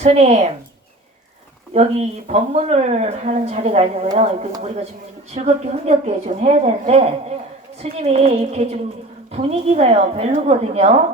스님 여기 법문을 하는 자리가 아니고요. 이렇게 우리가 좀 즐겁게 흥겹게 좀 해야 되는데 스님이 이렇게 좀 분위기가요 별로거든요.